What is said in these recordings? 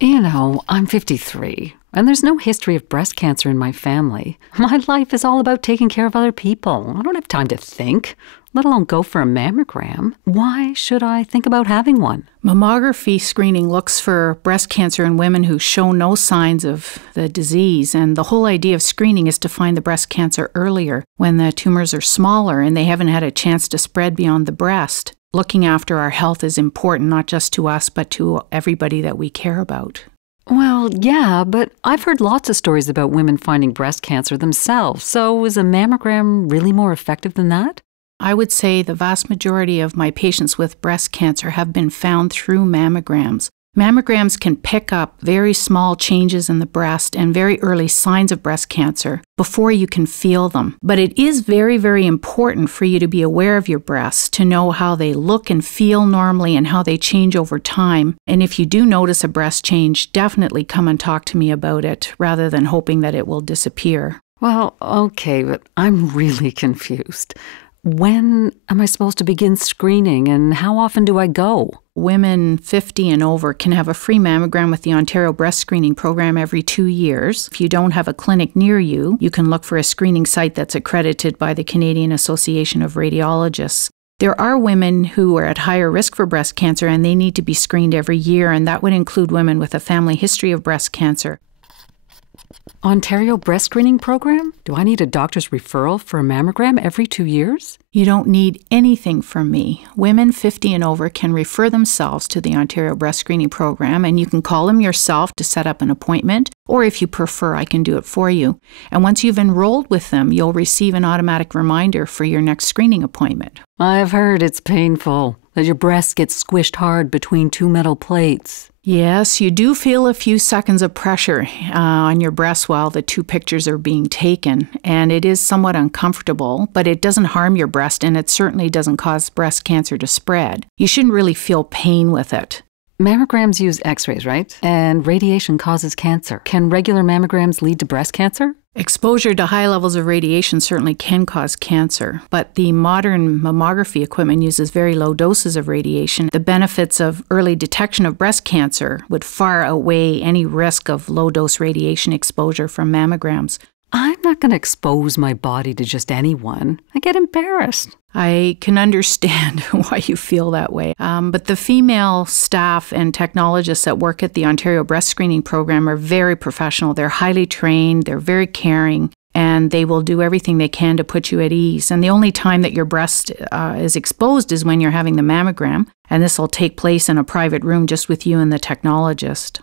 I'm 53, and there's no history of breast cancer in my family. My life is all about taking care of other people. I don't have time to think, let alone go for a mammogram. Why should I think about having one? Mammography screening looks for breast cancer in women who show no signs of the disease, and the whole idea of screening is to find the breast cancer earlier, when the tumors are smaller and they haven't had a chance to spread beyond the breast. Looking after our health is important, not just to us, but to everybody that we care about. Well, yeah, but I've heard lots of stories about women finding breast cancer themselves. So is a mammogram really more effective than that? I would say the vast majority of my patients with breast cancer have been found through mammograms. Mammograms can pick up very small changes in the breast and very early signs of breast cancer before you can feel them. But it is very, very important for you to be aware of your breasts, to know how they look and feel normally and how they change over time. And if you do notice a breast change, definitely come and talk to me about it rather than hoping that it will disappear. Well, okay, but I'm really confused. When am I supposed to begin screening, and how often do I go? Women 50 and over can have a free mammogram with the Ontario Breast Screening Program every 2 years. If you don't have a clinic near you, you can look for a screening site that's accredited by the Canadian Association of Radiologists. There are women who are at higher risk for breast cancer, and they need to be screened every year, and that would include women with a family history of breast cancer. Ontario Breast Screening Program? Do I need a doctor's referral for a mammogram every 2 years? You don't need anything from me. Women 50 and over can refer themselves to the Ontario Breast Screening Program, and you can call them yourself to set up an appointment, or if you prefer, I can do it for you. And once you've enrolled with them, you'll receive an automatic reminder for your next screening appointment. I've heard it's painful, that your breast gets squished hard between two metal plates. Yes, you do feel a few seconds of pressure on your breast while the two pictures are being taken, and it is somewhat uncomfortable, but it doesn't harm your breast, and it certainly doesn't cause breast cancer to spread. You shouldn't really feel pain with it. Mammograms use x-rays, right? And radiation causes cancer. Can regular mammograms lead to breast cancer? Exposure to high levels of radiation certainly can cause cancer, but the modern mammography equipment uses very low doses of radiation. The benefits of early detection of breast cancer would far outweigh any risk of low-dose radiation exposure from mammograms. I'm not going to expose my body to just anyone. I get embarrassed. I can understand why you feel that way. But the female staff and technologists that work at the Ontario Breast Screening Program are very professional. They're highly trained, they're very caring, and they will do everything they can to put you at ease. And the only time that your breast is exposed is when you're having the mammogram, and this will take place in a private room just with you and the technologist.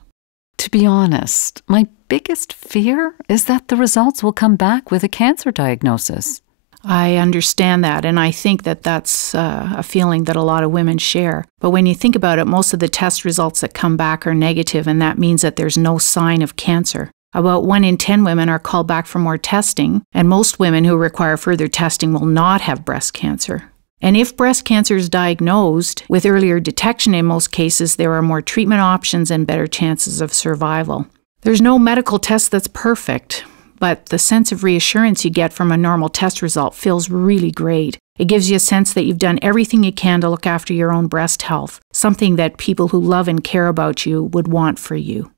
To be honest, my biggest fear is that the results will come back with a cancer diagnosis. I understand that, and I think that that's a feeling that a lot of women share. But when you think about it, most of the test results that come back are negative, and that means that there's no sign of cancer. About 1 in 10 women are called back for more testing, and most women who require further testing will not have breast cancer. And if breast cancer is diagnosed with earlier detection in most cases, there are more treatment options and better chances of survival. There's no medical test that's perfect, but the sense of reassurance you get from a normal test result feels really great. It gives you a sense that you've done everything you can to look after your own breast health, something that people who love and care about you would want for you.